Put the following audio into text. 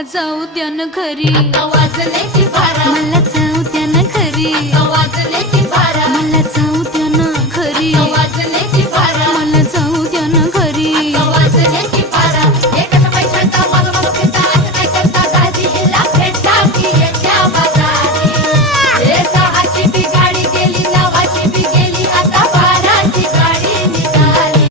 मला जाऊ द्या न घरी, वाजले की बारा, मला जाऊ द्या न घरी, वाजले की बारा. मला